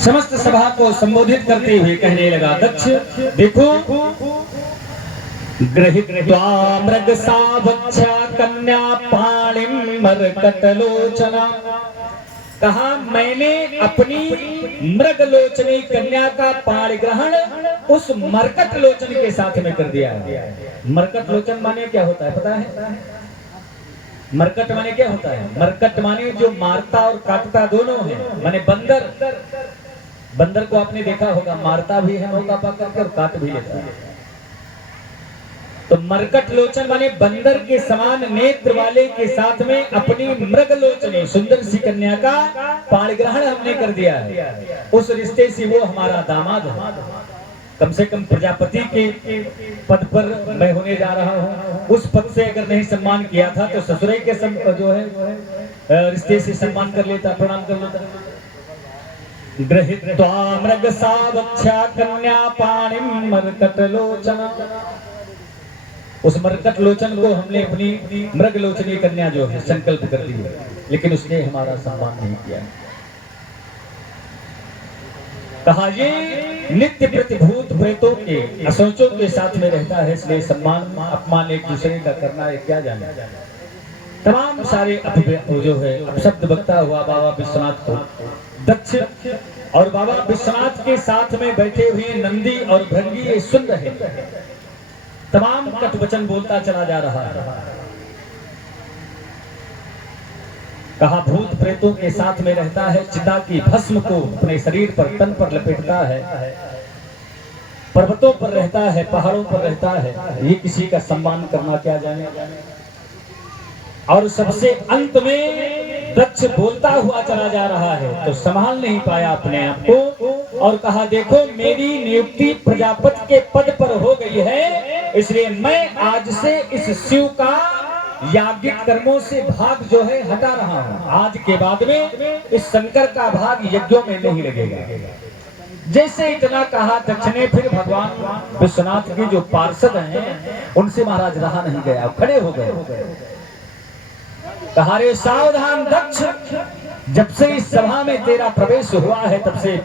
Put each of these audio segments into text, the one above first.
समस्त सभा को संबोधित करते हुए कहने लगा, दक्ष देखो, गृहीत्वा मृग सावक्षा कन्या पाणिम मरकटलोचना। कहा, मैंने अपनी मृगलोचनी कन्या का पाण ग्रहण उस मरकट लोचन के साथ में कर दिया है। मरकट लोचन माने क्या होता है पता है? मरकट माने क्या होता है? मरकट माने जो मारता और काटता दोनों है, माने बंदर। बंदर को आपने देखा होगा, मारता भी है मौका पाकर के और काट भी लेता है। तो मरकट लोचन माने बंदर के समान नेत्र वाले के साथ में अपनी मृगलोचनी सुंदर सी कन्या का पाण ग्रहण हमने कर दिया है। उस रिश्ते से वो हमारा दामाद है। कम से कम प्रजापति के पद पर मैं होने जा रहा हूँ। उस पद से अगर नहीं सम्मान किया था तो ससुराल के जो है रिश्ते से सम्मान कर लेता, प्रणाम कर लेता। गृहीत्वा मृग सावक्षा कन्या पाणिम मरकट लोचना। उस मरकट लोचन को हमने अपनी मृग लोचनी कन्या जो है संकल्प कर दिया, लेकिन उसने हमारा सम्मान नहीं किया। कहा, ये नित्य प्रतिभूत प्रेतों के असोचों के साथ में रहता है, इसलिए सम्मान अपमान एक दूसरे का करना है क्या जाने। तमाम सारे जो है अपशब्द बकता हुआ बाबा विश्वनाथ को दक्ष और बाबा विश्वनाथ के साथ में बैठे हुए नंदी और भृंगी ये सुन रहे हैं। तमाम कटवचन बोलता चला जा रहा है। कहा, भूत प्रेतों के साथ में रहता है, चिता की भस्म को अपने शरीर पर तन पर लपेटता है, पर्वतों पर रहता है, पहाड़ों पर रहता है, ये किसी का सम्मान करना क्या जाने। और सबसे अंत में दक्ष बोलता हुआ चला जा रहा है तो संभाल नहीं पाया अपने आप को और कहा, देखो मेरी नियुक्ति प्रजापति के पद पर हो गई है, इसलिए मैं आज से इस शिव का याज्ञिक कर्मों से भाग जो है हटा रहा हूँ। आज के बाद में इस शंकर का भाग यज्ञों में नहीं लगेगा। जैसे इतना कहा दक्ष ने, फिर भगवान विश्वनाथ के जो पार्षद हैं उनसे महाराज रहा नहीं गया, खड़े हो गए। कहा, रे सावधान दक्ष, जब से इस सभा में तेरा प्रवेश हुआ है तब से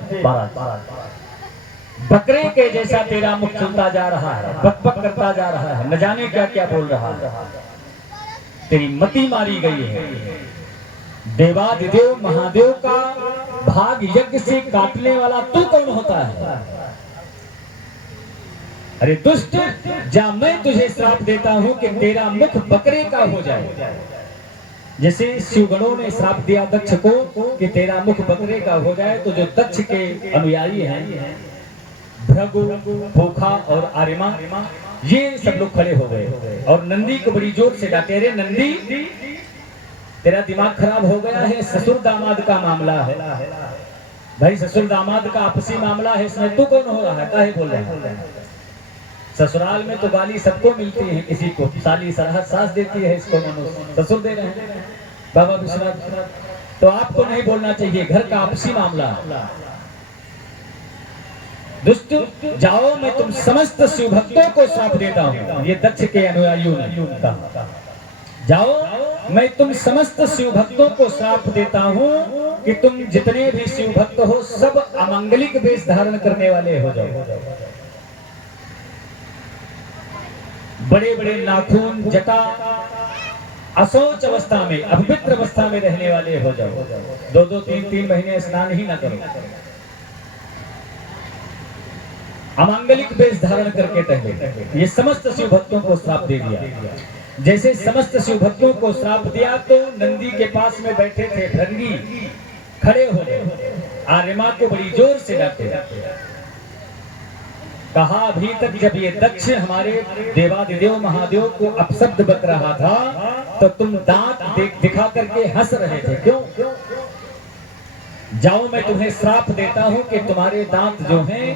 बकरे के जैसा तेरा मुख चलता जा रहा है, बक बक करता जा रहा है, न जाने क्या क्या बोल रहा है। तेरी मति मारी गई है। देवादिदेव महादेव का भाग यज्ञ से काटने वाला तू कौन होता है? अरे दुष्ट, जा मैं तुझे श्राप देता हूं कि तेरा मुख बकरे का हो जाए। जैसे शिवगणों ने श्राप दिया दक्ष को कि तेरा मुख बकरे का हो जाए, तो जो दक्ष के अनुयायी हैं भृगु, भूखा और आर्यमा, ये सब लोग खड़े हो गए और नंदी को बड़ी जोर से डांटे, रे नंदी, तेरा दिमाग खराब हो गया है, ससुर दामाद का मामला है भाई, ससुर दामाद का आपसी मामला है, इसमें तू कौन हो रहा है, काहे बोल रहा है? ससुराल में तो गाली सबको मिलती है, किसी को साली सरहद सास देती है, इसको ससुर दे रहे हैं बाबा विश्वनाथ, तो आपको नहीं बोलना चाहिए, घर का आपसी मामला। दुष्ट, जाओ मैं तुम समस्त शिव भक्तों को श्राप देता हूँ। ये दक्ष के अनुयायियों ने कहा, जाओ मैं तुम समस्त शिव भक्तों को श्राप देता हूँ कि तुम जितने भी शिव भक्त हो सब अमंगलिक वेश धारण करने वाले हो जाओ। बड़े बड़े नाखून, जटा, अशौच अवस्था में, अपवित्र अवस्था में रहने वाले हो जाओ। 2-2, 3-3 महीने स्नान ही ना करो, अमांगलिक वेश धारण करके टहले। ये समस्त शिव भक्तों को श्राप दे दिया। जैसे समस्त शिव भक्तों को श्राप दिया तो नंदी के पास में बैठे थे भृंगी खड़े हो गए, आर्यमा को बड़ी जोर से डांटे। कहा, अभी तक जब ये दक्ष हमारे देवादिदेव महादेव को अपशब्द बक रहा था तो तुम दांत दिखा करके हंस रहे थे, क्यों? जाओ मैं तुम्हें श्राप देता हूं कि तुम्हारे दांत जो हैं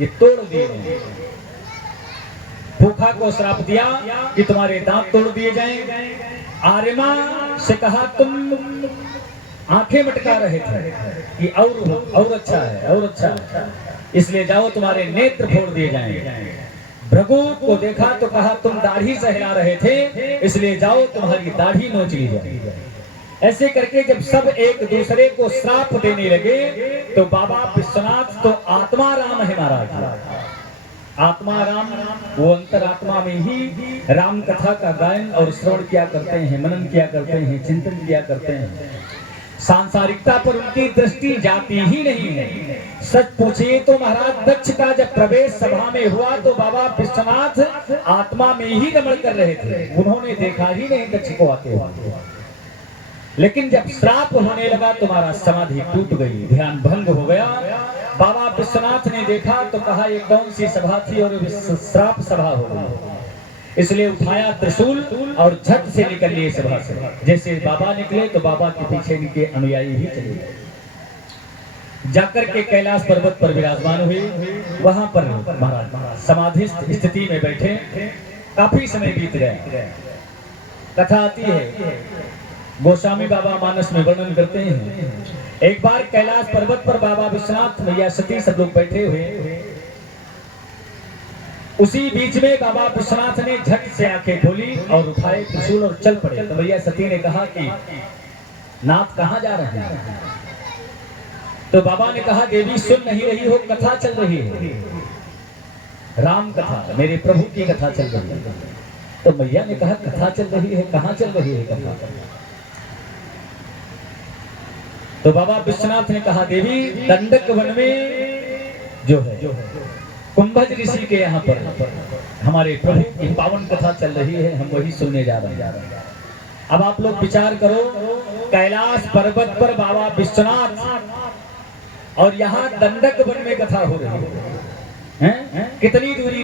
ये तोड़ दिए जाएं। भूखा को श्राप दिया कि तुम्हारे दांत तोड़ दिए जाएं। आर्यमा से कहा, तुम आंखें मटका रहे थे कि और अच्छा है, और अच्छा है, इसलिए जाओ तुम्हारे नेत्र फोड़ दिए जाएंगे। भृगु को देखा तो कहा, तुम दाढ़ी सहला रहे थे, इसलिए जाओ तुम्हारी दाढ़ी नोच ली जाए। ऐसे करके जब सब एक दूसरे को श्राप देने लगे तो बाबा विश्वनाथ तो आत्मा राम है महाराज। आत्मा राम, वो अंतरात्मा में ही राम कथा का गायन और श्रवण किया करते हैं, मनन किया करते हैं, चिंतन किया करते हैं। सांसारिकता पर उनकी दृष्टि जाती ही नहीं है। सच पूछिए तो महाराज दक्ष का जब प्रवेश सभा में हुआ तो बाबा विश्वनाथ आत्मा में ही रमण कर रहे थे, उन्होंने देखा ही नहीं दक्ष को आते हुए। लेकिन जब श्राप होने लगा तुम्हारा समाधि टूट गई, ध्यान भंग हो गया। बाबा विश्वनाथ ने देखा तो कहा ये कौन सी सभा थी और श्राप सभा हो गई। इसलिए उठाया त्रिशूल और झट से निकल लिए सभा से। जैसे बाबा निकले तो बाबा के पीछे इनके अनुयायी भी चले गए। जाकर के कैलाश पर्वत पर विराजमान हुए। वहां पर महाराज समाधि स्थिति में बैठे, काफी समय बीत गया। कथा आती है, गोस्वामी बाबा मानस में वर्णन करते हैं। एक बार कैलाश पर्वत पर बाबा विश्वनाथ, मैया सती सब लोग बैठे हुए। उसी बीच में बाबा विश्वनाथ ने झट से आंखें खोली और उठाए त्रिशूल और चल पड़े। तो मैया सती ने कहा कि नाथ कहां जा रहे हैं? तो बाबा ने कहा देवी सुन नहीं रही हो, कथा चल रही है, राम कथा, मेरे प्रभु की कथा चल रही है। तो मैया ने कहा कथा चल रही है, कहां चल रही है कथा? तो बाबा विश्वनाथ ने कहा देवी दंडक वन में जो है कुंभज ऋषि के यहाँ पर हमारे प्रभु की पावन कथा चल रही है, हम वही सुनने जा रहे हैं। अब आप लोग विचार करो, कैलाश पर्वत पर बाबा विश्वनाथ और यहाँ दंडक वन में कथा हो रही है, कितनी दूरी